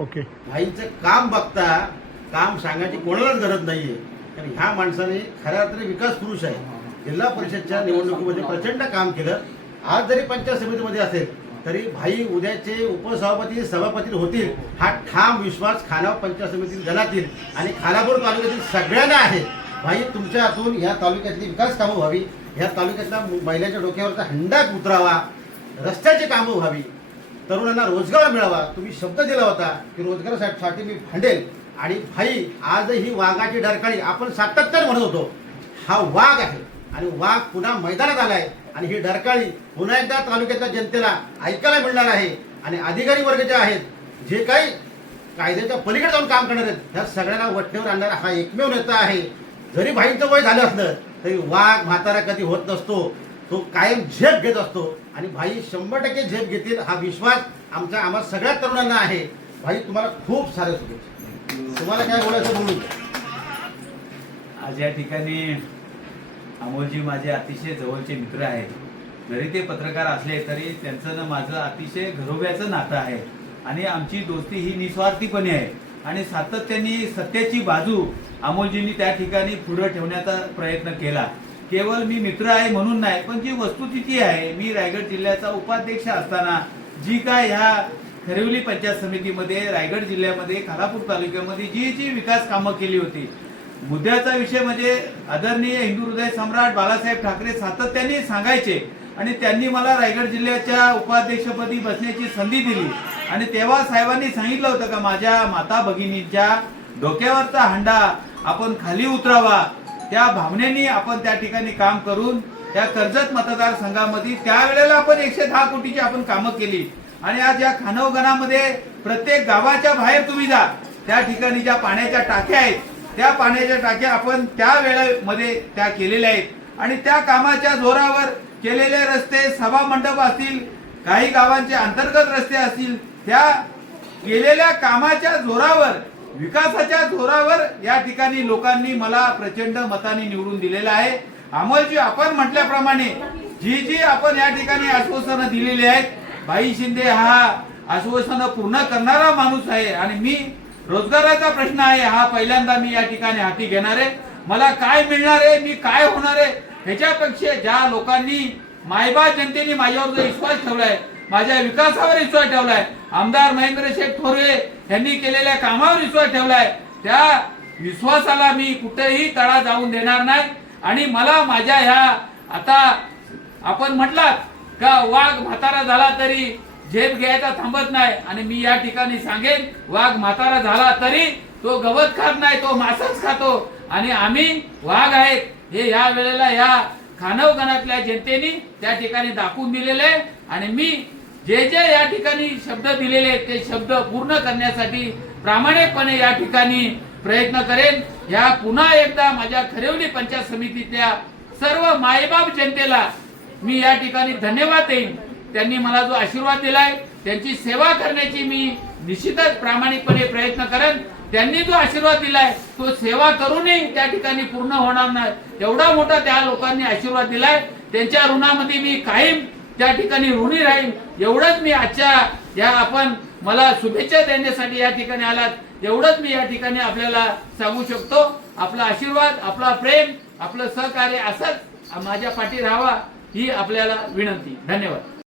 Okay. भाईचं काम बघता काम सांगायची कोणालाच गरज नाहीये. कारण ह्या माणसाने खऱ्या अर्थाने विकास पुरुष आहे. जिल्हा परिषदच्या निवडणुकीमध्ये प्रचंड काम केलं. आज जरी पंचायत समितीमध्ये असेल तरी भाई उद्याचे उपसभापती सभापती होतील हा ठाम विश्वास खानाव पंचायत समितीत जनातील आणि खानापूर तालुक्यातील सगळ्यांना आहे. भाई तुमच्या हातून या तालुक्यातली विकास कामं व्हावी ह्या तालुक्यातल्या महिलांच्या डोक्यावरचा हंडा उतरावा रस्त्याची कामं व्हावी तरुणांना रोजगार मिळावा तुम्ही शब्द दिला होता की रोजगारासाठी मी भांडेल. आणि भाई आजही वाघाची डरकाळी आपण सातत्याने म्हणत होतो. हा वाघ आहे. आणि वाघ पुन्हा मैदानात आलाय. आणि ही डरकाळी पुन्हा एकदा तालुक्यातल्या जनतेला ऐकायला मिळणार आहे. आणि अधिकारी वर्ग जे आहेत जे काही कायद्याच्या पलीकडे जाऊन काम करणार आहेत ह्या सगळ्यांना वट्टेवर आणणारा हा एकमेव नेता आहे. जरी भाईचं वय झालं असलं तरी वाघ म्हातारा कधी होत नसतो. तो कायम झेप घेत असतो. आणि भाई शंभर टक्के झेप घेतील हा विश्वास आमच्या आम्हा सगळ्या तरुणांना आहे. भाई तुम्हाला खूप सारे शुभेच्छा. तुम्हाला काय बोलायचं बोलू आज या ठिकाणी अमोलजी माझे अतिशय जवळचे मित्र आहेत. जरी ते पत्रकार असले तरी त्यांचं ना माझं अतिशय घरोब्याचं नातं आहे. आणि आमची दोस्ती ही निस्वार्थीपणे आहे. आणि सातत्याने सत्याची बाजू अमोलजींनी त्या ठिकाणी पुढे ठेवण्याचा प्रयत्न केला. केवळ मी मित्र आहे म्हणून नाही पण जी वस्तुस्थिती आहे मी रायगड जिल्ह्याचा उपाध्यक्ष असताना जी काय ह्या खरिवली पंचायत समितीमध्ये रायगड जिल्ह्यामध्ये खालापूर तालुक्यामध्ये जी जी विकास कामं केली होती. मुद्द्याचा विषय म्हणजे आदरणीय हिंदू हृदय सम्राट बाळासाहेब ठाकरे सातत्याने सांगायचे आणि त्यांनी मला रायगड जिल्ह्याच्या उपाध्यक्षपदी बसण्याची संधी दिली. आणि तेव्हा साहेबांनी सांगितलं होतं का माझ्या माता भगिनींच्या डोक्यावरचा हंडा आपण खाली उतरावा. त्या भावनेने आपण त्या ठिकाणी काम करून त्या कर्जत मतदारसंघामध्ये त्यावेळेला आपण एकशे दहा कोटीची आपण कामं केली. आणि आज या खानवगणामध्ये प्रत्येक गावाच्या बाहेर तुम्ही जा. त्या ठिकाणी ज्या पाण्याच्या टाक्या आहेत त्या पाण्याच्या टाक्या आपण त्या वेळेमध्ये त्या केलेल्या आहेत. आणि त्या कामाच्या जोरावर केलेले रस्ते सभा मंडप असतील काही गावांचे अंतर्गत रस्ते असतील त्या केलेल्या कामाच्या जोरावर विकासाच्या जोरावर या ठिकाणी लोकांनी मला प्रचंड मताने निवडून दिलेलं आहे. अमोलजी आपण म्हटल्याप्रमाणे जी जी आपण या ठिकाणी आश्वासनं दिलेली आहेत भाई शिंदे हा आश्वासनं पूर्ण करणारा माणूस आहे आणि मी रोजगाराचा प्रश्न आहे हा पहिल्यांदा मी या ठिकाणी हाती घेणार आहे. मला काय मिळणार आहे मी काय होणार आहे ह्याच्यापेक्षा ज्या लोकांनी मायबा जनतेने माझ्यावर जो विश्वास ठेवलाय माझ्या विकासावर विश्वास ठेवलाय. आमदार महेंद्र शेख थोरवे यांनी केलेल्या कामावर विश्वास ठेवलाय. त्या विश्वासाला मी कुठेही तळा जाऊन देणार नाही. आणि मला माझ्या ह्या आता आपण म्हटलात का वाघ म्हातारा झाला तरी झेप घ्यायचा थांबत नाही. आणि मी या ठिकाणी सांगेन वाघ म्हातारा झाला तरी तो गवत खात नाही तो मासच खातो. आणि आम्ही वाघ आहेत हे या वेळेला या खानवगणातल्या जनतेने त्या ठिकाणी दाखवून दिलेले आहे. आणि मी जे जे या ठिकाणी शब्द दिलेले आहेत ते शब्द पूर्ण करण्यासाठी प्रामाणिकपणे या ठिकाणी प्रयत्न करेन. या पुन्हा एकदा माझ्या खरेवली पंचायत समितीतल्या सर्व मायबाप जनतेला मी या ठिकाणी धन्यवाद देईन. त्यांनी मला जो आशीर्वाद दिलाय त्यांची सेवा करण्याची मी निश्चितच प्रामाणिकपणे प्रयत्न करेन. त्यांनी जो आशीर्वाद दिलाय तो सेवा करूनही त्या ठिकाणी पूर्ण होणार नाही. एवढा मोठा त्या लोकांनी आशीर्वाद दिलाय. त्यांच्या ऋणामध्ये मी कायम त्या ठिकाणी ऋणी राहील एवढंच मी आजच्या या आपण मला शुभेच्छा देण्यासाठी या ठिकाणी आलात. एवढंच मी या ठिकाणी आपल्याला सांगू शकतो. आपला आशीर्वाद आपला प्रेम आपलं सहकार्य असंच माझ्या पाठी राहावा ही आपल्याला विनंती. धन्यवाद.